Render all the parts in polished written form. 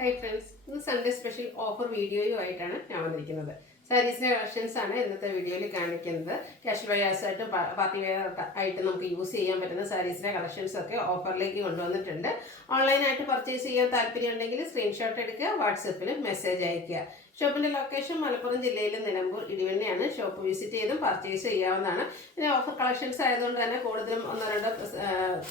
Hi friends, ഇന്ന് Sunday special offer വീഡിയോയുമായിട്ടാണ് ഞാൻ വന്നിരിക്കുന്നത്. സാരീസിൻ്റെ കളക്ഷൻസ് ആണ് ഇന്നത്തെ വീഡിയോയിൽ കാണിക്കുന്നത്. കാഷ്വൽ വെയേഴ്സ് ആയിട്ട് പാർട്ടി വെയർ ആയിട്ട് നമുക്ക് യൂസ് ചെയ്യാൻ പറ്റുന്ന സാരീസിൻ്റെ കളക്ഷൻസ് ഒക്കെ ഓഫറിലേക്ക് കൊണ്ടുവന്നിട്ടുണ്ട്. ഓൺലൈനായിട്ട് പർച്ചേസ് ചെയ്യാൻ താല്പര്യം ഉണ്ടെങ്കിൽ സ്ക്രീൻഷോട്ട് എടുക്കുക, വാട്സപ്പിൽ മെസ്സേജ് അയയ്ക്കുക. ഷോപ്പിൻ്റെ ലൊക്കേഷൻ മലപ്പുറം ജില്ലയിലെ നിലമ്പൂർ ഇടിവണ്ണയാണ്. ഷോപ്പ് വിസിറ്റ് ചെയ്തും പർച്ചേസ് ചെയ്യാവുന്നതാണ്. പിന്നെ ഓഫർ കളക്ഷൻസ് ആയതുകൊണ്ട് തന്നെ കൂടുതലും ഒന്നോ രണ്ടോ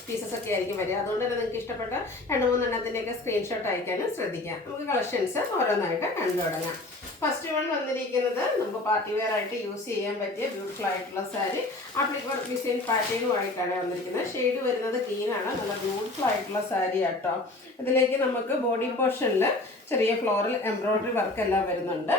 പീസസ് ഒക്കെ ആയിരിക്കും വരിക. അതുകൊണ്ട് തന്നെ നിങ്ങൾക്ക് ഇഷ്ടപ്പെട്ട 2-3 സ്ക്രീൻഷോട്ട് അയക്കാനും ശ്രദ്ധിക്കാം. നമുക്ക് കളക്ഷൻസ് ഓരോന്നായിട്ട് കണ്ടു തുടങ്ങാം. ഫസ്റ്റ് വൺ വന്നിരിക്കുന്നത് നമുക്ക് പാർട്ടി വെയർ ആയിട്ട് യൂസ് ചെയ്യാൻ പറ്റിയ ബ്യൂട്ടിഫുൾ ആയിട്ടുള്ള സാരി ആപ്ലിക് വർക്ക് ഡിസൈൻ പാറ്റേണുമായിട്ടാണ് വന്നിരിക്കുന്നത്. ഷെയ്ഡ് വരുന്നത് ഗ്രീനാണ്. നല്ല ബ്യൂട്ടിഫുൾ ആയിട്ടുള്ള സാരി ആട്ടോ. ഇതിലേക്ക് നമുക്ക് ബോഡി പോർഷനിൽ ചെറിയ ഫ്ലോറൽ എംബ്രോയിഡറി വർക്ക് എല്ലാം വരുന്നുണ്ട്.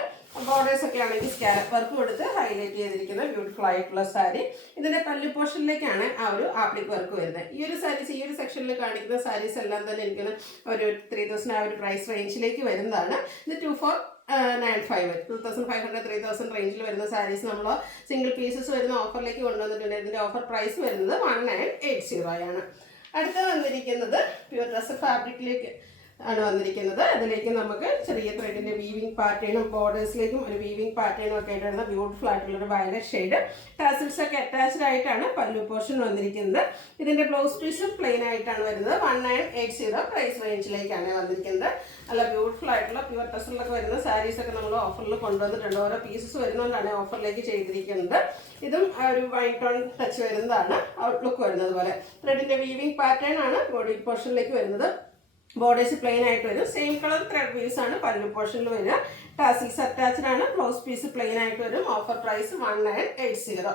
ബോർഡേഴ്സ് ഒക്കെ ആണെങ്കിൽ സ്കാലപ്പ് വർക്ക് കൊടുത്ത് ഹൈലൈറ്റ് ചെയ്തിരിക്കുന്ന ബ്യൂട്ടിഫുൾ ആയിട്ടുള്ള സാരി. ഇതിന്റെ പല്ലു പോർഷനിലേക്കാണ് ആ ഒരു ആപ്ലിക് വർക്ക് വരുന്നത്. ഈ ഒരു സാരീസ് ഈ ഒരു സെക്ഷനിൽ കാണിക്കുന്ന സാരീസ് എല്ലാം തന്നെ എനിക്ക് ഒരു 3000 ആ ഒരു പ്രൈസ് റേഞ്ചിലേക്ക് വരുന്നതാണ്. ഇത് 2495 2500 3000 റേഞ്ചിൽ വരുന്ന സാരീസ് നമ്മൾ സിംഗിൾ പീസസ് വരുന്ന ഓഫറിലേക്ക് കൊണ്ടുവന്നിട്ടുണ്ട്. ഇതിന്റെ ഓഫർ പ്രൈസ് വരുന്നത് 1980 ആണ്. അടുത്ത വന്നിരിക്കുന്നത് പ്യൂർ ഡ്രസ് ഫാബ്രിക്കിലേക്ക് ആണ് വന്നിരിക്കുന്നത്. അതിലേക്ക് നമുക്ക് ചെറിയ ത്രെഡിന്റെ വീവിംഗ് പാറ്റേണും ബോർഡേഴ്സിലേക്കും ഒരു വീവിംഗ് പാറ്റേണും ഒക്കെ ആയിട്ട് വരുന്ന ബ്യൂട്ടിഫുൾ ആയിട്ടുള്ള ഒരു വയലറ്റ് ഷെയ്ഡ്. ടാസിൽസ് ഒക്കെ അറ്റാച്ച്ഡ് ആയിട്ടാണ് പല്ലു പോർഷൻ വന്നിരിക്കുന്നത്. ഇതിന്റെ ബ്ലൗസ് പീസും പ്ലെയിൻ ആയിട്ടാണ് വരുന്നത്. 1980 പ്രൈസ് റേഞ്ചിലേക്കാണ് വന്നിരിക്കുന്നത്. നല്ല ബ്യൂട്ടിഫുൾ ആയിട്ടുള്ള പ്യൂർ ടെസറിലൊക്കെ വരുന്ന സാരീസ് ഒക്കെ നമ്മൾ ഓഫറിൽ കൊണ്ടുവന്നിട്ടുണ്ട്. ഓരോ പീസസ് വരുന്നതുകൊണ്ടാണ് ഓഫറിലേക്ക് ചെയ്തിരിക്കുന്നത്. ഇതും ഒരു വൈറ്റ് ടോൺ ടച്ച് വരുന്നതാണ്. ഔട്ട്ലുക്ക് വരുന്നത് പോലെ ത്രെഡിന്റെ വീവിംഗ് പാറ്റേൺ ആണ് ബോഡി പോർഷനിലേക്ക് വരുന്നത്. ബോർഡേഴ്സ് പ്ലെയിൻ ആയിട്ട് വരും. സെയിം കളർ ത്രെഡ് വീവ്സ് ആണ് പല്ലു പോർഷനിൽ വരിക. ടാസിൽസ് അറ്റാച്ച്ഡ് ആണ്. ബ്ലൗസ് പീസ് പ്ലെയിൻ ആയിട്ട് വരും. Offer price 1980.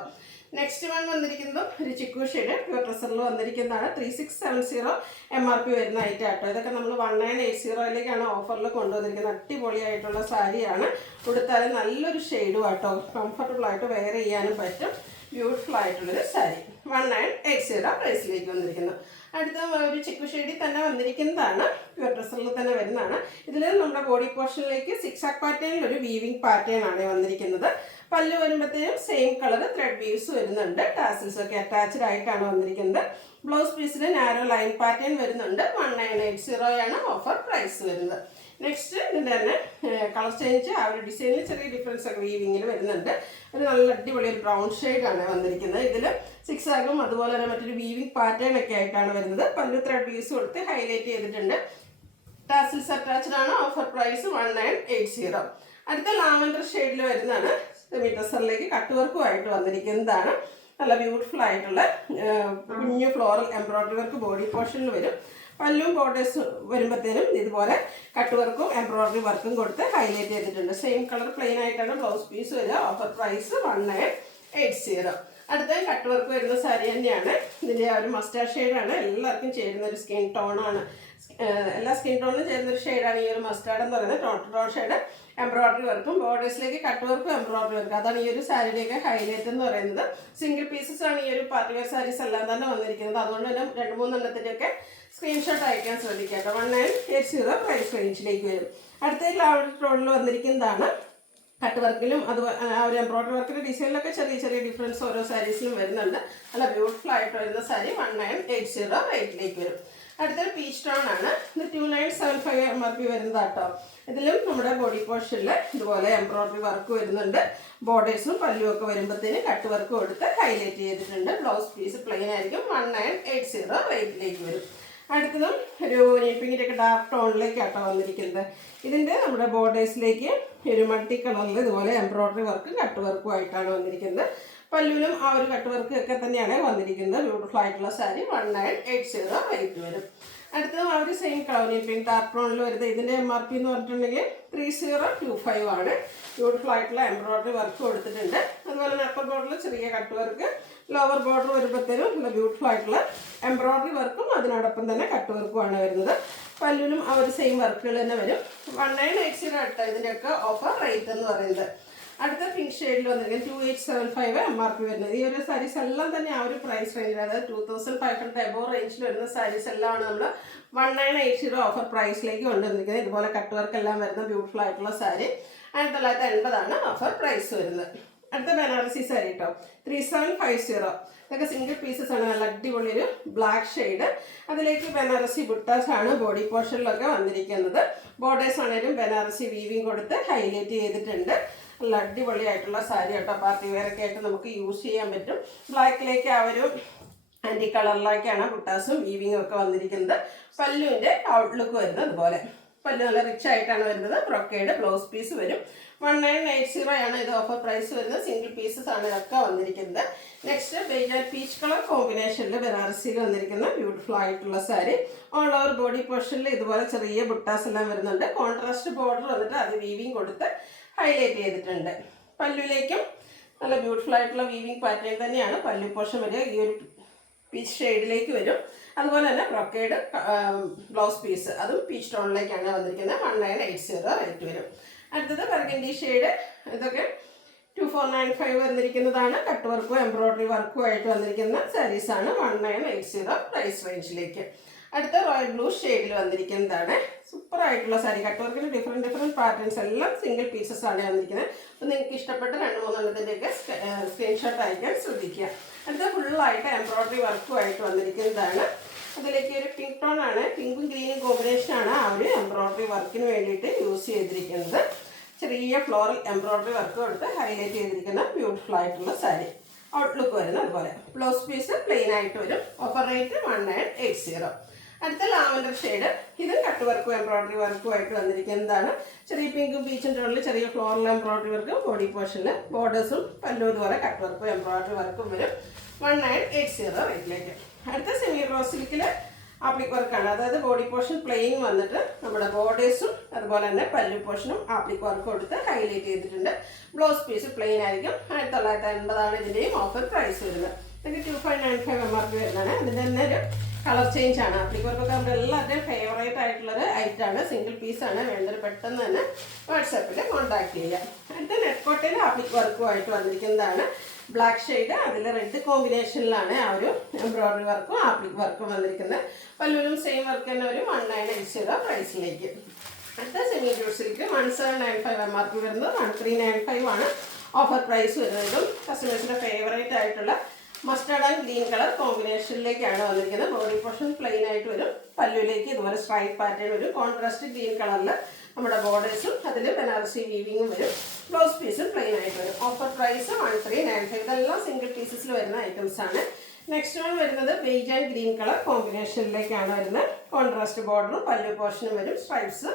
നെക്സ്റ്റ് വൺ വന്നിരിക്കുന്നത് ഒരു ചിക്കു ഷെയ്ഡ് പ്യൂർ ട്രസറിൽ വന്നിരിക്കുന്നതാണ്. 3670 MRP വരുന്ന ഐറ്റം ആട്ടോ. ഇതൊക്കെ നമ്മൾ 1980ലേക്കാണ് ഓഫറിൽ കൊണ്ടുവന്നിരിക്കുന്നത്. അടിപൊളിയായിട്ടുള്ള സാരിയാണ്. കൊടുത്താൽ നല്ലൊരു ഷെയ്ഡും ആട്ടോ. കംഫർട്ടബിൾ ആയിട്ട് വെയർ ചെയ്യാനും പറ്റും. ബ്യൂട്ടിഫുൾ ആയിട്ടുള്ളൊരു സാരി 1980 പ്രൈസിലേക്ക് വന്നിരിക്കുന്നത്. അടുത്ത ഒരു ചിക്കു ഷെയ്ഡിൽ തന്നെ വന്നിരിക്കുന്നതാണ്. പ്യൂർ ഡ്രസ്സറിൽ തന്നെ വരുന്നതാണ്. ഇതിൽ നമ്മുടെ ബോഡി പോർഷനിലേക്ക് സിക്സാക് പാറ്റേണിൽ ഒരു വീവിംഗ് പാറ്റേൺ ആണ് വന്നിരിക്കുന്നത്. പല്ലു വരുമ്പോഴത്തേനും സെയിം കളർ ത്രെഡ് വീവ്സ് വരുന്നുണ്ട്. ടാസിൽസ് ഒക്കെ അറ്റാച്ച്ഡ് ആയിട്ടാണ് വന്നിരിക്കുന്നത്. ബ്ലൗസ് പീസിൽ നാരോ ലൈൻ പാറ്റേൺ വരുന്നുണ്ട്. 1980 ആണ് ഓഫർ പ്രൈസ് വരുന്നത്. നെക്സ്റ്റ് ഇതിൻ്റെ തന്നെ കളർ ചേഞ്ച് ആ ഒരു ഡിസൈനിൽ ചെറിയ ഡിഫറൻസ് ഒക്കെ വീവിങ്ങിൽ വരുന്നുണ്ട്. ഒരു നല്ല അടിപൊളി ഒരു ബ്രൗൺ ഷെയ്ഡാണ് വന്നിരിക്കുന്നത്. ഇതിൽ സിക്സാഗും അതുപോലെ തന്നെ മറ്റൊരു വീവിംഗ് പാറ്റേൺ ഒക്കെ ആയിട്ടാണ് വരുന്നത്. പല്ലു ത്രെഡ് വീവ്സ് കൊടുത്ത് ഹൈലൈറ്റ് ചെയ്തിട്ടുണ്ട്. ടാസിൽസ് അറ്റാച്ച്ഡ് ആണ്. Offer price 1980. അടുത്ത ലാവൻഡർ ഷെയ്ഡിൽ വരുന്നതാണ്. സെമി ഡ്രസ്സറിലേക്ക് കട്ട് വർക്കുമായിട്ട് വന്നിരിക്കുന്നതാണ്. നല്ല ബ്യൂട്ടിഫുൾ ആയിട്ടുള്ള കുഞ്ഞു ഫ്ലോറൽ എംബ്രോയിഡറി വർക്ക് ബോഡി പോർഷനിൽ വരും. പല്ലും ബോർഡേഴ്സ് വരുമ്പോഴത്തേനും ഇതുപോലെ കട്ട് വർക്കും എംബ്രോയിഡറി വർക്കും കൊടുത്ത് ഹൈലൈറ്റ് ചെയ്തിട്ടുണ്ട്. സെയിം കളർ പ്ലെയിൻ ആയിട്ടാണ് ബ്ലൗസ് പീസ് വരിക. Offer price 1980. അടുത്ത കട്ട് വർക്ക് വരുന്ന സാരി തന്നെയാണ്. ഇതിൻ്റെ ആ ഒരു മസ്റ്റാർഡ് ഷെയ്ഡാണ്. എല്ലാവർക്കും ചേരുന്ന ഒരു സ്കിൻ ടോണാണ്. എല്ലാ സ്കിൻ ടോണിനും ചേരുന്ന ഒരു ഷെയ്ഡാണ് ഈ ഒരു മസ്റ്റാർഡ് എന്ന് പറയുന്നത്. ടോൺ ഷെയ്ഡ് എംബ്രോയിഡറി വർക്കും ബോർഡേഴ്സിലേക്ക് കട്ട് വർക്കും എംബ്രോയിഡറി വർക്കും അതാണ് ഈ ഒരു സാരിയുടെയൊക്കെ ഹൈലൈറ്റ് എന്ന് പറയുന്നത്. സിംഗിൾ പീസസ് ആണ് ഈ ഒരു പാർട്ടി വെയർ സാരീസ് എല്ലാം തന്നെ വന്നിരിക്കുന്നത്. അതുകൊണ്ട് തന്നെ 2-3 സ്ക്രീൻഷോട്ട് അയക്കാൻ ശ്രദ്ധിക്കാം കേട്ടോ. 1980 പ്രൈസ് റേഞ്ചിലേക്ക് വരും. അടുത്ത ലാവൻഡർ ടോണിൽ വന്നിരിക്കുന്നതാണ്. കട്ട് വർക്കിലും അതുപോലെ ആ ഒരു എംബ്രോയിഡറി വർക്കിൻ്റെ ഡിസൈനിലൊക്കെ ചെറിയ ചെറിയ ഡിഫറൻസ് ഓരോ സാരീസിലും വരുന്നുണ്ട്. നല്ല ബ്യൂട്ടിഫുൾ ആയിട്ട് വരുന്ന സാരി 1980 റേറ്റിലേക്ക് വരും. അടുത്തൊരു പീച്ച് ടോൺ ആണ്. ഇത് 2975 MRP വരുന്നതാട്ടോ. ഇതിലും നമ്മുടെ ബോഡി പോർഷനിൽ ഇതുപോലെ എംബ്രോയിഡറി വർക്ക് വരുന്നുണ്ട്. ബോർഡേഴ്സും പല്ലും ഒക്കെ വരുമ്പോഴത്തേനും കട്ട് വർക്ക് കൊടുത്ത് ഹൈലൈറ്റ് ചെയ്തിട്ടുണ്ട്. ബ്ലൗസ് പീസ് പ്ലെയിൻ ആയിരിക്കും. 1980 റേറ്റിലേക്ക് വരും. അടുത്തതും ഒരു നീപ്പിങ്ങിൻ്റെ ഒക്കെ ഡാർക്ക് ടോണിലേക്കാട്ടോ വന്നിരിക്കുന്നത്. ഇതിൻ്റെ നമ്മുടെ ബോർഡേഴ്സിലേക്ക് ഒരു മൾട്ടി കളറിൽ ഇതുപോലെ എംബ്രോയിഡറി വർക്കും കട്ട് വർക്കും ആയിട്ടാണ് വന്നിരിക്കുന്നത്. പല്ലുവിലും ആ ഒരു കട്ട് വർക്ക് ഒക്കെ തന്നെയാണ് വന്നിരിക്കുന്നത്. ബ്യൂട്ടിഫുൾ ആയിട്ടുള്ള സാരി 1980 റേറ്റ് വരും. അടുത്തത് ആ ഒരു സെയിം കളർ നീപ്പിങ് ഡാർക്ക് ടോണിൽ വരുന്നത്. ഇതിൻ്റെ MRP എന്ന് പറഞ്ഞിട്ടുണ്ടെങ്കിൽ 3025 ആണ്. ബ്യൂട്ടിഫുൾ ആയിട്ടുള്ള എംബ്രോയിഡറി വർക്ക് കൊടുത്തിട്ടുണ്ട്. അതുപോലെ തന്നെ അപ്പർ ബോർഡറിൽ ചെറിയ കട്ട് വർക്ക്, ലോവർ ബോർഡർ വരുമ്പോഴത്തേനും നല്ല ബ്യൂട്ടിഫുൾ ആയിട്ടുള്ള എംബ്രോയിഡറി വർക്കും അതിനോടൊപ്പം തന്നെ കട്ട് വർക്കുമാണ് വരുന്നത്. പല്ലുവിലും ആ ഒരു സെയിം വർക്കുകൾ തന്നെ വരും. 1980 ആട്ടോ ഇതിൻ്റെയൊക്കെ ഓഫർ റേറ്റ് എന്ന് പറയുന്നത്. അടുത്ത പിങ്ക് ഷെയ്ഡിൽ വന്നിരിക്കുന്നത് 2875 MRP വരുന്നത്. ഈ ഒരു സാരീസ് എല്ലാം തന്നെ ആ ഒരു പ്രൈസ് റേഞ്ചിൽ, അതായത് 2500 എബോവ് റേഞ്ചിൽ വരുന്ന സാരീസ് എല്ലാമാണ് നമ്മൾ 1980 ഓഫർ പ്രൈസിലേക്ക് കൊണ്ടുവന്നിരിക്കുന്നത്. ഇതുപോലെ കട്ട് വർക്ക് എല്ലാം വരുന്ന ബ്യൂട്ടിഫുൾ ആയിട്ടുള്ള സാരി 1980 ഓഫർ പ്രൈസ് വരുന്നത്. അടുത്ത ബനാറസി സാരി കേട്ടോ 3750. ഇതൊക്കെ സിംഗിൾ പീസസ് ആണ്. നല്ല അടിപൊളി ഒരു ബ്ലാക്ക് ഷെയ്ഡ്. അതിലേക്ക് ബനാറസി ബുട്ടാസ് ആണ് ബോഡി പോർഷനിലൊക്കെ വന്നിരിക്കുന്നത്. ബോർഡേഴ്സ് ആണെങ്കിലും ബനാറസി വീവിങ് കൊടുത്ത് ഹൈലൈറ്റ് ചെയ്തിട്ടുണ്ട്. നല്ല അടിപൊളിയായിട്ടുള്ള സാരി കേട്ടോ. പാർട്ടി വെയർ ഒക്കെ ആയിട്ട് നമുക്ക് യൂസ് ചെയ്യാൻ പറ്റും. ബ്ലാക്കിലേക്ക് ആ ഒരു ആൻറ്റി കളറിലേക്കാണ് ബുട്ടാസും വീവിങ്ങും ഒക്കെ വന്നിരിക്കുന്നത്. പല്ലുവിൻ്റെ ഔട്ട്ലുക്ക് വരുന്നത് അതുപോലെ. പല്ലു നല്ല റിച്ച് ആയിട്ടാണ് വരുന്നത്. ബ്രൊക്കേഡ് ബ്ലൗസ് പീസ് വരും. 1980 ആണ് ഇത് ഓഫർ പ്രൈസ് വരുന്നത്. സിംഗിൾ പീസസ് ആണ് ഇതൊക്കെ വന്നിരിക്കുന്നത്. Next beige and peach colour കോമ്പിനേഷനിൽ ബനാറസിയിൽ വന്നിരിക്കുന്ന ബ്യൂട്ടിഫുൾ ആയിട്ടുള്ള സാരി. ഓൾ ഓവർ ബോഡി പോർഷനിൽ ഇതുപോലെ ചെറിയ ബുട്ടാസ് എല്ലാം വരുന്നുണ്ട്. കോൺട്രാസ്റ്റ് ബോർഡർ വന്നിട്ട് അത് വീവിങ് കൊടുത്ത് ഹൈലൈറ്റ് ചെയ്തിട്ടുണ്ട്. പല്ലുവിലേക്കും നല്ല ബ്യൂട്ടിഫുൾ ആയിട്ടുള്ള വീവിങ് പാറ്റേൺ തന്നെയാണ് പല്ലു പോർഷൻ വരിക. ഈ ഒരു പീച്ച് ഷെയ്ഡിലേക്ക് വരും. അതുപോലെ തന്നെ ബ്രൊക്കേഡ് ബ്ലൗസ് പീസ് അതും പീച്ച് ടോണിലേക്കാണ് വന്നിരിക്കുന്നത്. 1980 റേറ്റ് വരും. അടുത്തത് ബർഗൻഡി ഷെയ്ഡ്. ഇതൊക്കെ 2495 വന്നിരിക്കുന്നതാണ്. കട്ട് വർക്കും എംബ്രോയിഡറി വർക്കും ആയിട്ട് വന്നിരിക്കുന്ന സാരീസാണ്. 1980 പ്രൈസ് റേഞ്ചിലേക്ക്. അടുത്ത റോയൽ ബ്ലൂ ഷെയ്ഡിൽ വന്നിരിക്കുന്നതാണ്. സൂപ്പർ ആയിട്ടുള്ള സാരി. കട്ട് വർക്കിന് ഡിഫറെൻറ്റ് പാറ്റേൺസ് എല്ലാം സിംഗിൾ പീസസ് ആണ് വന്നിരിക്കുന്നത്. അപ്പോൾ നിങ്ങൾക്ക് ഇഷ്ടപ്പെട്ട 2-3 സ്ക്രീൻഷോട്ട് അയക്കാൻ ശ്രദ്ധിക്കുക. അടുത്ത ഫുള്ളായിട്ട് എംബ്രോയിഡറി വർക്കും ആയിട്ട് വന്നിരിക്കുന്നതാണ്. അതിലേക്ക് ഒരു പിങ്ക് ടോൺ ആണ്. പിങ്കും ഗ്രീനും കോമ്പിനേഷനാണ് ആ ഒരു എംബ്രോയിഡറി വർക്കിന് വേണ്ടിയിട്ട് യൂസ് ചെയ്തിരിക്കുന്നത്. ചെറിയ ഫ്ലോറൽ എംബ്രോയിഡറി വർക്ക് കൊടുത്ത് ഹൈലൈറ്റ് ചെയ്തിരിക്കുന്ന ബ്യൂട്ടിഫുൾ ആയിട്ടുള്ള സാരി. ഔട്ട്ലുക്ക് വരുന്നത് അതുപോലെ. ബ്ലൗസ് പീസ് പ്ലെയിൻ ആയിട്ട് വരും. Offer rate 1980. അടുത്ത ലാവൻഡർ ഷെയ്ഡ്. ഇത് കട്ട് വർക്കും എംബ്രോയിഡറി വർക്കും ആയിട്ട് വന്നിരിക്കുന്നതാണ്. ചെറിയ പിങ്കും പീച്ചും ടോണിൽ ചെറിയ ഫ്ലോറൽ എംബ്രോയിഡറി വർക്കും ബോഡി പോർഷനിൽ ബോർഡേഴ്സും പല്ലും ഇതുപോലെ കട്ട് വർക്കും എംബ്രോയിഡറി വർക്കും വരും. 1980 റേറ്റിലേക്ക്. അടുത്ത സെമി റോസ് സിൽക്കിൽ ആപ്ലിക് വർക്കാണ്. അതായത് ബോഡി പോർഷൻ പ്ലെയിൻ വന്നിട്ട് നമ്മുടെ ബോർഡേഴ്സും അതുപോലെ തന്നെ പല്ലു പോർഷനും ആപ്ലിക് വർക്ക് കൊടുത്ത് ഹൈലൈറ്റ് ചെയ്തിട്ടുണ്ട്. ബ്ലൗസ് പീസ് പ്ലെയിൻ ആയിരിക്കും. 1980 ഇതിൻ്റെയും ഓഫർ പ്രൈസ് വരുന്നത്. ഇതൊക്കെ 2595 MRP വരുന്നതാണ്. അതിൻ്റെ തന്നെ ഒരു കളർ ചേഞ്ച് ആണ്. ആപ്ലിക് വർക്കൊക്കെ നമ്മുടെ എല്ലാവരുടെയും ഫേവറേറ്റ് ആയിട്ടുള്ളൊരു ഐറ്റമാണ്. സിംഗിൾ പീസാണ്. വേണ്ടത് പെട്ടെന്ന് തന്നെ വാട്സാപ്പിൽ കോൺടാക്ട് ചെയ്യാം. അടുത്ത നെറ്റ്കോട്ടയിൽ ആപ്ലിക് വർക്കുമായിട്ട് വന്നിരിക്കുന്നതാണ്. Black shade. അതിൽ റെഡ് കോമ്പിനേഷനിലാണ് ആ ഒരു എംബ്രോയിഡറി വർക്കും ആപ്ലിക് വർക്കും വന്നിരിക്കുന്നത്. പല്ലുവിലും സെയിം വർക്ക് തന്നെ ഒരു 1980 പ്രൈസിലേക്ക്. അടുത്ത സെമി ജൂട്ട് സിൽക്ക് 1795 MRP വരുന്നത്. 1395 ആണ് ഓഫർ പ്രൈസ് വരുന്നതും. കസ്റ്റമേഴ്സിൻ്റെ ഫേവറേറ്റ് ആയിട്ടുള്ള മസ്റ്റർഡ് ആൻഡ് ഗ്രീൻ കളർ കോമ്പിനേഷനിലേക്കാണ് വന്നിരിക്കുന്നത്. ബോഡി പോർഷൻ പ്ലെയിൻ ആയിട്ട് വരും. പല്ലുവിലേക്ക് ഇതുപോലെ സ്ട്രൈപ്പ് പാറ്റേൺ വരും. കോൺട്രാസ്റ്റ് ഗ്രീൻ കളറിൽ നമ്മുടെ ബോർഡേഴ്സും അതിൽ ബനാറസി വീവിങ്ങും വരും. ബ്ലൗസ് പീസും പ്ലെയിൻ ആയിട്ട് വരും. Offer price 1395. ഇതെല്ലാം സിംഗിൾ പീസസിൽ വരുന്ന ഐറ്റംസ് ആണ്. നെക്സ്റ്റ് വൺ വരുന്നത് ബേജ് ആൻഡ് ഗ്രീൻ കളർ കോമ്പിനേഷനിലേക്കാണ് വരുന്നത്. കോൺട്രാസ്റ്റ് ബോർഡറും പല്ലു പോർഷനും വരും. സ്ട്രൈപ്സ്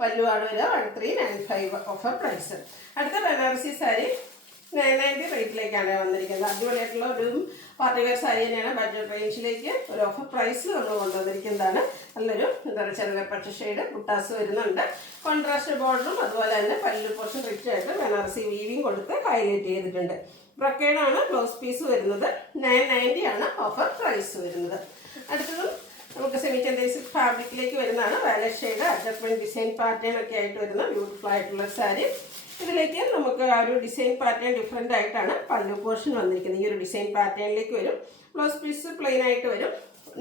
പല്ലുവാണ് വരിക. 1395 ഓഫർ പ്രൈസ്. അടുത്ത ബനാറസി സാരി 990 റേറ്റിലേക്കാണ് വന്നിരിക്കുന്നത്. അടിപൊളിയായിട്ടുള്ള ഒരു പാർട്ടി വെയർ സാരി തന്നെയാണ്. ബഡ്ജറ്റ് റേഞ്ചിലേക്ക് ഒരു ഓഫർ പ്രൈസ് നമ്മൾ കൊണ്ടുവന്നിരിക്കുന്നതാണ്. നല്ലൊരു എന്താ പറയുക ചെറുകെ പച്ച ഷെയ്ഡ് ബുട്ടാസ് വരുന്നുണ്ട്. കോൺട്രാസ്റ്റ് ബോർഡറും അതുപോലെ തന്നെ പല്ലു പോർഷൻ റിച്ച് ആയിട്ട് ബനാറസി വീവിങ് കൊടുത്ത് ഹൈലൈറ്റ് ചെയ്തിട്ടുണ്ട്. ബ്രൊക്കേഡാണ് ബ്ലൗസ് പീസ് വരുന്നത്. 990 ആണ് ഓഫർ പ്രൈസ് വരുന്നത്. അടുത്തതും നമുക്ക് സെമി ചെന്തേഴ്സ് ഫാബ്രിക്കിലേക്ക് വരുന്നതാണ്. Violet shade adjustment design pattern ഒക്കെ ആയിട്ട് വരുന്ന ബ്യൂട്ടിഫുൾ ആയിട്ടുള്ള സാരി. ഇതിലേക്ക് നമുക്ക് ആ ഒരു ഡിസൈൻ പാറ്റേൺ ഡിഫറെൻ്റ് ആയിട്ടാണ് പല്ലു പോർഷൻ വന്നിരിക്കുന്നത്. ഈ ഒരു ഡിസൈൻ പാറ്റേണിലേക്ക് വരും. ബ്ലൗസ് പീസ് പ്ലെയിൻ ആയിട്ട് വരും.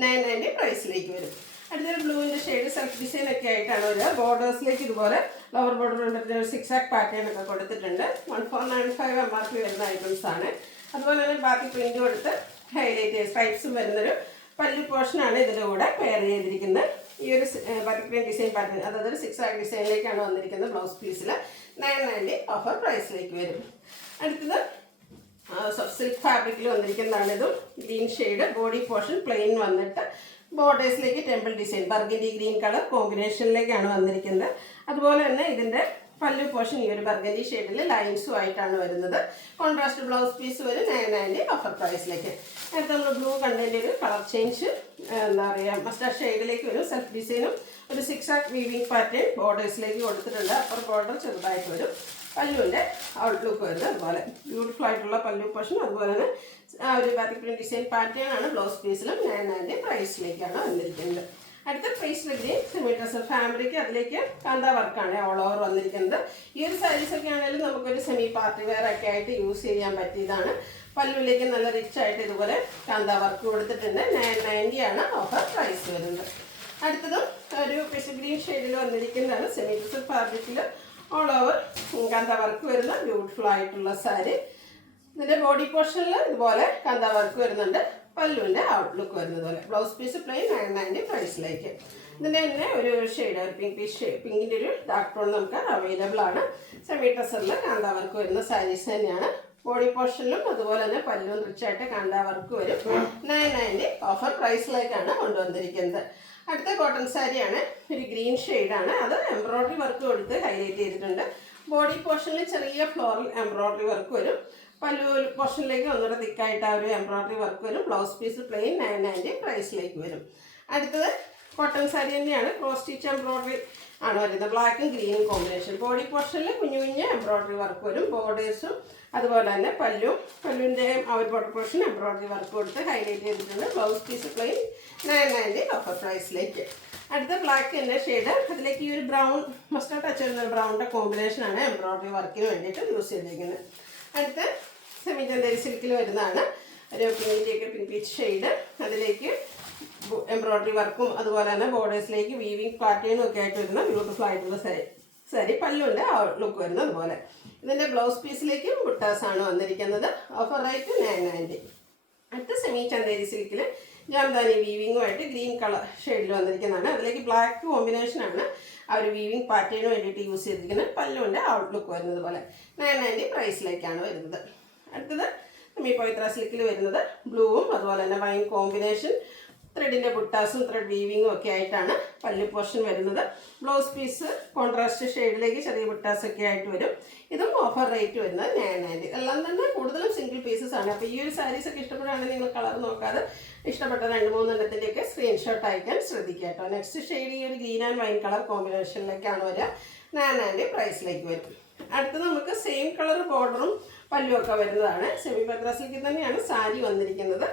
990 പ്രൈസിലേക്ക് വരും. അടുത്തൊരു ബ്ലൂവിൻ്റെ ഷെയ്ഡ് സെൽഫ് ഡിസൈൻ ഒക്കെ ആയിട്ടാണ് വരിക. ബോർഡേഴ്സിലേക്ക് ഇതുപോലെ ലോവർ ബോർഡർ സിക്സാക് പാറ്റേൺ ഒക്കെ കൊടുത്തിട്ടുണ്ട്. 1495 MRP വരുന്ന ഐറ്റംസ് ആണ്. അതുപോലെ തന്നെ ബാക്കി പ്രിൻ്റ് കൊടുത്ത് ഹൈലൈറ്റ് സ്ട്രൈപ്സും വരുന്നൊരു പല്ലു പോർഷനാണ് ഇതിൻ്റെ കൂടെ പെയർ ചെയ്തിരിക്കുന്നത്. ഈ ഒരു ബാക്കി ഡിസൈൻ പാറ്റേൺ അതായത് ഒരു സിക്സാക് ഡിസൈനിലേക്കാണ് വന്നിരിക്കുന്നത്. ബ്ലൗസ് പീസിൽ 990 ഓഫർ പ്രൈസിലേക്ക് വരും. അടുത്തത് സിൽക്ക് ഫാബ്രിക്കിൽ വന്നിരിക്കുന്നതാണ്. ഇതും green shade. Body portion plain വന്നിട്ട് ബോർഡേഴ്സിലേക്ക് temple design burgundy green colour കോമ്പിനേഷനിലേക്കാണ് വന്നിരിക്കുന്നത്. അതുപോലെ തന്നെ ഇതിൻ്റെ പല്ലു പോർഷൻ ഈ ഒരു ബർഗൻഡി ഷെയ്ഡിൽ ലൈൻസും ആയിട്ടാണ് വരുന്നത്. കോൺട്രാസ്റ്റ് ബ്ലൗസ് പീസ് വരും. 990 ഓഫർ പ്രൈസിലേക്ക്. നേരത്തെ നമ്മൾ ബ്ലൂ കണ്ടതിൻ്റെ ഒരു കളർ ചേഞ്ച് എന്താ പറയുക മസ്റ്റാർഡ് ഷെയ്ഡിലേക്ക് വരും. സെൽഫ് ഡിസൈനും ഒരു സിക്സാക് വീവിങ് പാറ്റേൺ ബോർഡേഴ്സിലേക്ക് കൊടുത്തിട്ടുണ്ട്. അപ്പർ ബോർഡർ ചെറുതായിട്ട് വരും. പല്ലുവിൻ്റെ ഔട്ട്ലുക്ക് വരുന്നത് അതുപോലെ ബ്യൂട്ടിഫുൾ ആയിട്ടുള്ള പല്ലു പോർഷൻ. അതുപോലെ തന്നെ ആ ഒരു ബാത്തിക് പ്രിന്റ് ഡിസൈൻ പാറ്റേൺ ആണ് ബ്ലൗസ് പീസിലും 990 പ്രൈസിലേക്കാണ് വന്നിരിക്കുന്നത്. അടുത്ത price green semi dresser fabric. അതിലേക്ക് കാന്ത വർക്കാണ് ഓൾ ഓവർ വന്നിരിക്കുന്നത്. ഈ ഒരു സാരീസൊക്കെ ആണെങ്കിലും നമുക്കൊരു സെമി പാർട്ടി വെയർ ഒക്കെ ആയിട്ട് യൂസ് ചെയ്യാൻ പറ്റിയതാണ്. പല്ലുവിലേക്ക് നല്ല റിച്ച് ആയിട്ട് ഇതുപോലെ കാന്ത വർക്ക് കൊടുത്തിട്ടുണ്ട്. 990 ആണ് ഓഫർ പ്രൈസ് വരുന്നത്. അടുത്തതും ഒരു പിഷ് ഗ്രീൻ ഷെയ്ഡിൽ വന്നിരിക്കുന്നതാണ്. സെമി ഡ്രസ്സർ ഫാബ്രിക്കിൽ ഓൾ ഓവർ കാന്ത വർക്ക് വരുന്ന ബ്യൂട്ടിഫുൾ ആയിട്ടുള്ള സാരി. ഇതിൻ്റെ ബോഡി പോർഷനിൽ ഇതുപോലെ കന്ത വർക്ക് വരുന്നുണ്ട്. പല്ലുവിൻ്റെ ഔട്ട്ലുക്ക് വരുന്നത് പോലെ. ബ്ലൗസ് പീസ് പ്ലെയിൻ 990 പ്രൈസിലേക്ക്. ഇതിൻ്റെ തന്നെ ഒരു ഷെയ്ഡ് പിങ്കിൻ്റെ ഒരു ഡാർക്ക് ടോൺ നമുക്ക് അവൈലബിൾ ആണ്. സെമി ടസറിൽ കാന്ത വർക്ക് വരുന്ന സാരീസ് തന്നെയാണ്. ബോഡി പോർഷനിലും അതുപോലെ തന്നെ പല്ലും റിച്ചായിട്ട് കാന്ത വർക്ക് വരും. 990 ഓഫർ പ്രൈസിലേക്കാണ് കൊണ്ടുവന്നിരിക്കുന്നത്. അടുത്ത കോട്ടൺ സാരിയാണ്. ഒരു ഗ്രീൻ ഷെയ്ഡാണ്. അത് എംബ്രോയ്ഡറി വർക്ക് കൊടുത്ത് ഹൈലൈറ്റ് ചെയ്തിട്ടുണ്ട്. ബോഡി പോർഷനിൽ ചെറിയ ഫ്ലോറൽ എംബ്രോയ്ഡറി വർക്ക് വരും. പല്ലു പോർഷനിലേക്ക് ഒന്നുകൂടെ തിക്കായിട്ട് ആ ഒരു എംബ്രോയ്ഡറി വർക്ക് വരും. ബ്ലൗസ് പീസ് പ്ലെയിൻ 990 പ്രൈസിലേക്ക് വരും. അടുത്തത് കോട്ടൺ സാരി തന്നെയാണ്. ക്രോസ് സ്റ്റിച്ച് എംബ്രോയ്ഡറി ആണ് വരുന്നത്. ബ്ലാക്കും ഗ്രീനും കോമ്പിനേഷൻ. ബോഡി പോർഷനിൽ കുഞ്ഞു കുഞ്ഞ് എംബ്രോയ്ഡറി വർക്ക് വരും. ബോർഡേഴ്സും അതുപോലെ തന്നെ പല്ലുവിൻ്റെ ആ ഒരു ബോർഡർ പോർഷൻ എംബ്രോയ്ഡറി വർക്ക് കൊടുത്ത് ഹൈലൈറ്റ് ചെയ്തിട്ടുണ്ട്. ബ്ലൗസ് പീസ് പ്ലെയിൻ 990 ഓഫർ പ്രൈസിലേക്ക്. അടുത്ത ബ്ലാക്ക് തന്നെ ഷെയ്ഡ്. അതിലേക്ക് ഈ ഒരു ബ്രൗൺ മസ്റ്റർഡ് ടച്ച് വരുന്ന ബ്രൗണിൻ്റെ കോമ്പിനേഷനാണ് എംബ്രോയ്ഡറി വർക്കിന് വേണ്ടിയിട്ട് യൂസ് ചെയ്തിരിക്കുന്നത്. അടുത്ത സെമി ചന്തേരി സിൽക്കിൽ വരുന്നതാണ്. ഒരു പിങ്കിൻ്റെയൊക്കെ പിങ്ക് പീച്ച് ഷെയ്ഡ്. അതിലേക്ക് എംബ്രോയ്ഡറി വർക്കും അതുപോലെ തന്നെ ബോർഡേഴ്സിലേക്ക് വീവിങ് പാറ്റേണും ഒക്കെ ആയിട്ട് വരുന്ന ബ്യൂട്ടിഫുൾ ആയിട്ടുള്ള സാരി. പല്ലുണ്ട് ലുക്ക് വരുന്നത് അതുപോലെ. ഇതിൻ്റെ ബ്ലൗസ് പീസിലേക്കും ബുട്ടാസാണ് വന്നിരിക്കുന്നത്. Offer rate 990. അടുത്ത സെമി ചന്തേരി സിൽക്കിൽ ജാംദാനി വീവിങ്ങുമായിട്ട് ഗ്രീൻ കളർ ഷെയ്ഡിൽ വന്നിരിക്കുന്നതാണ്. അതിലേക്ക് ബ്ലാക്ക് കോമ്പിനേഷനാണ് ആ ഒരു വീവിങ് പാറ്റേണിന് വേണ്ടിയിട്ട് യൂസ് ചെയ്തിരിക്കുന്നത്. പല്ലുവിൻ്റെ ഔട്ട്ലുക്ക് വരുന്നത് പോലെ 990 പ്രൈസിലേക്കാണ് വരുന്നത്. അടുത്തത് സെമി പവിത്ര സിൽക്കിൽ വരുന്നത് ബ്ലൂവും അതുപോലെ തന്നെ വൈൻ കോമ്പിനേഷൻ ത്രെഡിൻ്റെ ബുട്ടാസും ത്രെഡ് വീവിങ്ങും ഒക്കെ ആയിട്ടാണ് പല്ലു പോർഷൻ വരുന്നത്. ബ്ലൗസ് പീസ് കോൺട്രാസ്റ്റ് ഷെയ്ഡിലേക്ക് ചെറിയ ബുട്ടാസൊക്കെ ആയിട്ട് വരും. ഇതും ഓഫർ റേറ്റ് വരുന്നത് 990. എല്ലാം തന്നെ കൂടുതലും സിംഗിൾ പീസസ് ആണ്. അപ്പോൾ ഈ ഒരു സാരീസൊക്കെ ഇഷ്ടപ്പെടുകയാണെങ്കിൽ നിങ്ങൾ കളർ നോക്കാതെ ഇഷ്ടപ്പെട്ട 2-3 എണ്ണത്തിൻ്റെയൊക്കെ സ്ക്രീൻഷോട്ട് അയക്കാൻ ശ്രദ്ധിക്കുക കേട്ടോ. നെക്സ്റ്റ് ഷെയ്ഡ് ഈ ഒരു ഗ്രീൻ ആൻഡ് വൈൻ കളർ കോമ്പിനേഷനിലേക്കാണ് വരിക. 990 പ്രൈസിലേക്ക് വരും. അടുത്തത് നമുക്ക് സെയിം കളർ ബോർഡറും പല്ലുമൊക്കെ വരുന്നതാണ്. സെമി പത്ര സിൽക്കിൽ തന്നെയാണ് സാരി വന്നിരിക്കുന്നത്.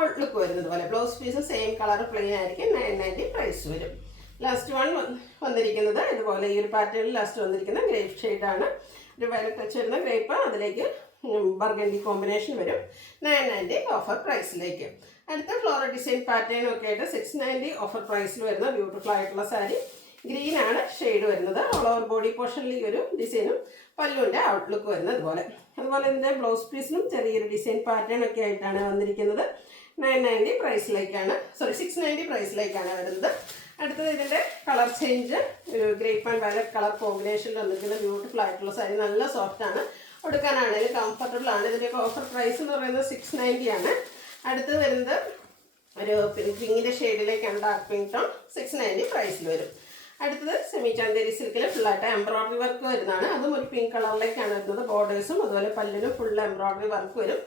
ഔട്ട്ലുക്ക് വരുന്നത് പോലെ. ബ്ലൗസ് പീസും സെയിം കളർ പ്ലെയിൻ ആയിരിക്കും. 990 പ്രൈസ് വരും. ലാസ്റ്റ് വന്നിരിക്കുന്നത് ഇതുപോലെ ഈ ഒരു പാറ്റേണിൽ ലാസ്റ്റ് വന്നിരിക്കുന്ന ഗ്രേപ്പ് ഷെയ്ഡാണ്. ഒരു വയലറ്റ് ടച്ച് വരുന്ന ഗ്രേപ്പ്, അതിലേക്ക് ബർഗൻഡി കോമ്പിനേഷൻ വരും. 990 ഓഫർ പ്രൈസിലേക്ക്. അടുത്ത ഫ്ലോറൽ ഡിസൈൻ പാറ്റേണും ഒക്കെ ആയിട്ട് 690 ഓഫർ പ്രൈസിൽ വരുന്ന ബ്യൂട്ടിഫുൾ ആയിട്ടുള്ള സാരി. ഗ്രീൻ ആണ് ഷെയ്ഡ് വരുന്നത്. ഓൾ ഓവർ ബോഡി പോർഷനിൽ ഈ ഒരു ഡിസൈനും പല്ലുവിൻ്റെ ഔട്ട്ലുക്ക് വരുന്നത് അതുപോലെ. ഇതിൻ്റെ ബ്ലൗസ് പീസിലും ചെറിയൊരു ഡിസൈൻ പാറ്റേൺ ഒക്കെ ആയിട്ടാണ് വന്നിരിക്കുന്നത്. 990 പ്രൈസിലേക്കാണ് 690 പ്രൈസിലേക്കാണ് വരുന്നത്. അടുത്തത് ഇതിൻ്റെ കളർ ചേഞ്ച് ഒരു ഗ്രേപ്പ് ആൻഡ് വയലറ്റ് കളർ കോമ്പിനേഷനിൽ വന്നിരിക്കുന്ന ബ്യൂട്ടിഫുൾ ആയിട്ടുള്ള സാരി. നല്ല സോഫ്റ്റാണ്, ഉടുക്കാനാണെങ്കിലും കംഫർട്ടബിൾ ആണ്. ഇതിൻ്റെയൊക്കെ ഓഫർ പ്രൈസ് എന്ന് പറയുന്നത് 690 ആണ്. അടുത്തത് വരുന്നത് ഒരു പിങ്കിൻ്റെ ഷെയ്ഡിലേക്കാണ്, ഡാർക്ക് പിങ്ക് ടോൺ. 690 പ്രൈസിൽ വരും. അടുത്തത് സെമി ചന്തേരി സിൽക്കിൽ ഫുള്ളായിട്ട് എംബ്രോയ്ഡറി വർക്ക് വരുന്നതാണ്. അതും ഒരു പിങ്ക് കളറിലേക്കാണ് വരുന്നത്. ബോർഡേഴ്സും അതുപോലെ പല്ലിനും ഫുൾ എംബ്രോയ്ഡറി വർക്ക് വരും.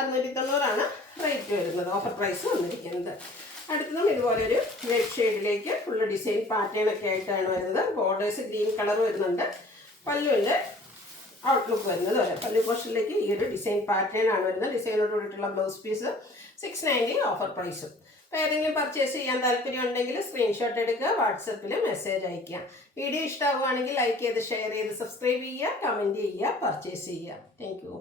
690 റേറ്റ് വരുന്നത്. ഓഫർ പ്രൈസ് വന്നിരിക്കുന്നത്. അടുത്തതും ഇതുപോലെ ഒരു റെഡ് ഷെയ്ഡിലേക്ക് ഫുള്ള് ഡിസൈൻ പാറ്റേൺ ഒക്കെ ആയിട്ടാണ് വരുന്നത്. ബോർഡേഴ്സ് ഗ്രീൻ കളർ വരുന്നുണ്ട്. പല്ലുവിൻ്റെ ഔട്ട്ലുക്ക് വരുന്നത് പോലെ. പല്ലു പോർഷനിലേക്ക് ഈ ഒരു ഡിസൈൻ പാറ്റേൺ ആണ് വരുന്നത്. ഡിസൈനോട് കൂടിയിട്ടുള്ള ബ്ലൗസ് പീസ് 690 ഓഫർ പ്രൈസും. അപ്പോൾ ഏതെങ്കിലും പർച്ചേസ് ചെയ്യാൻ താല്പര്യം ഉണ്ടെങ്കിൽ സ്ക്രീൻഷോട്ട് എടുക്കുക, വാട്സപ്പിൽ മെസ്സേജ് അയയ്ക്കുക. വീഡിയോ ഇഷ്ടമാവുകയാണെങ്കിൽ ലൈക്ക് ചെയ്ത് ഷെയർ ചെയ്ത് സബ്സ്ക്രൈബ് ചെയ്യുക, കമൻറ്റ് ചെയ്യുക, പർച്ചേസ് ചെയ്യുക. Thank you.